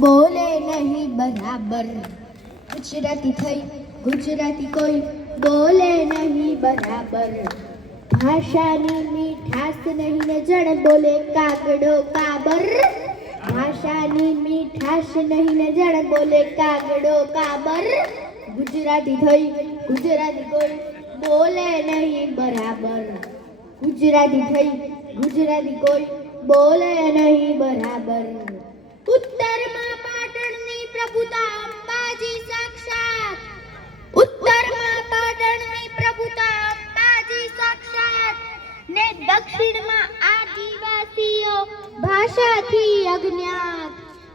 બોલે નહીં બરાબર. ગુજરાતી થઈ ગુજરાતી કોઈ બોલે નહીં બરાબર. ભાષાની મીઠાશ નહીં ને જણ બોલે કાગડો કાબર. ભાષાની મીઠાશ નહીં ને જણ બોલે કાગડો કાબર. ગુજરાતી થઈ ગુજરાતી કોઈ બોલે નહીં બરાબર. ગુજરાતી થઈ ગુજરાતી કોઈ બોલે નહીં બરાબર. ઉત્તરમાં પાટણની પ્રભુતા અંબાજી સાક્ષાત. ઉત્તરમાં પાટણની પ્રભુતા અંબાજી સાક્ષાત. ને દક્ષિણમાં આદિવાસીઓ ભાષાથી અજ્ઞાત.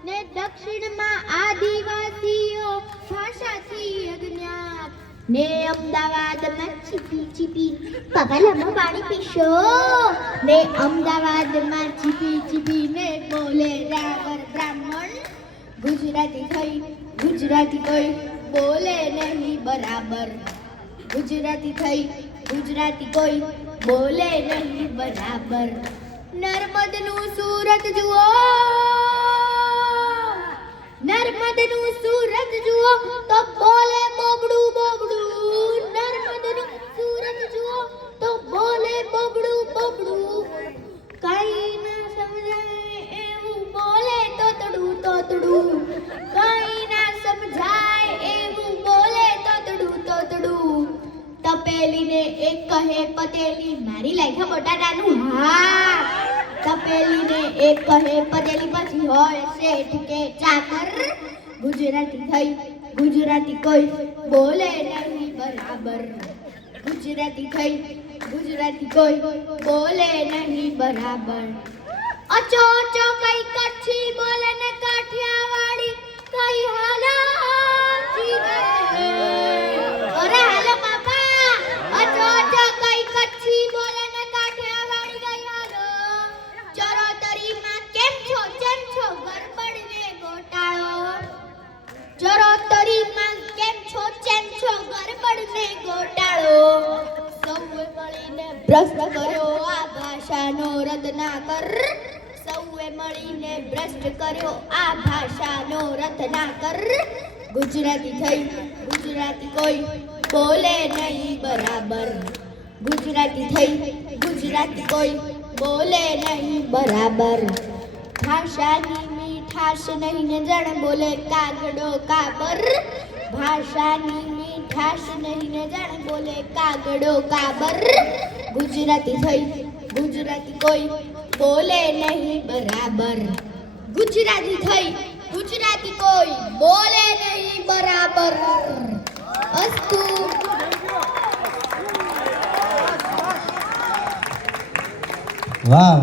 ને દક્ષિણમાં આદિવાસીઓ ભાષાથી અજ્ઞાત. ને અમદાવાદમાં ચીપી ચીપી પગલામાં પાણી પીશો. ને અમદાવાદમાં ચીપી ચીપી ને બોલે રાવર બ્રાહ્મણ. ગુજરાતી થઈ ગુજરાતી કોઈ બોલે નહીં બરાબર. ગુજરાતી થઈ ગુજરાતી કોઈ બોલે નહીં બરાબર. નર્મદનું સુરત જુઓ. નર્મદનું સુરત જુઓ તો બોલે બોબડું બોબડું. નર્મદનું સુરત જુઓ તો બોલે બોબડું બોબડું. કઈ ના સમજાય એવું બોલે તોતડું તોતડું. કઈ ના સમજાય એવું બોલે તોતડું તોતડું. તપેલીને એક કહે પતેલી. મારી લાઈખા બટાટાનું હા. તપેલીને એક કહે પતેલી પછી હોય શેઠ કે ચાકર. ગુજરાતી થઈ ગુજરાતી કોઈ બોલે નહીં બરાબર. ગુજરાતી થઈ ગુજરાતી કોઈ બોલે નહીં બરાબર. અચો અચો કઈ કચ્છી બોલે ને કાઠિયાવાડી કઈ હાલાજી. અરે હાલો બાપા. અચો અચો કઈ કચ્છી બોલે ને કાઠિયાવાડી કઈ હાલો. ચરોતરીમાં કેમ છો ગરબડ ને ગોટાળો. ચરોતરીમાં કેમ છો ગરબડ ને ગોટાળો. સૌએ મળીને ભ્રષ્ટ કર્યો આ ભાષાનો રત્નાકર. સૌએ મળીને ભ્રષ્ટ કર્યો આ ભાષાનો રત્નાકર. ગુજરાતી થઈ ગુજરાતી કોઈ બોલે નહીં બરાબર. ગુજરાતી થઈ ગુજરાતી કોઈ બોલે નહીં બરાબર. ભાષાની મીઠાશ નહીં ને જણ બોલે કાગડો કાબર. ભાષાની મીઠાશ નહીં ને જણ બોલે કાગડો કાબર. ગુજરાતી થઈ ગુજરાતી કોઈ બોલે નહીં બરાબર. ગુજરાતી થઈ ગુજરાતી કોઈ બોલે નહીં બરાબર. અસ્તુ. વાહ.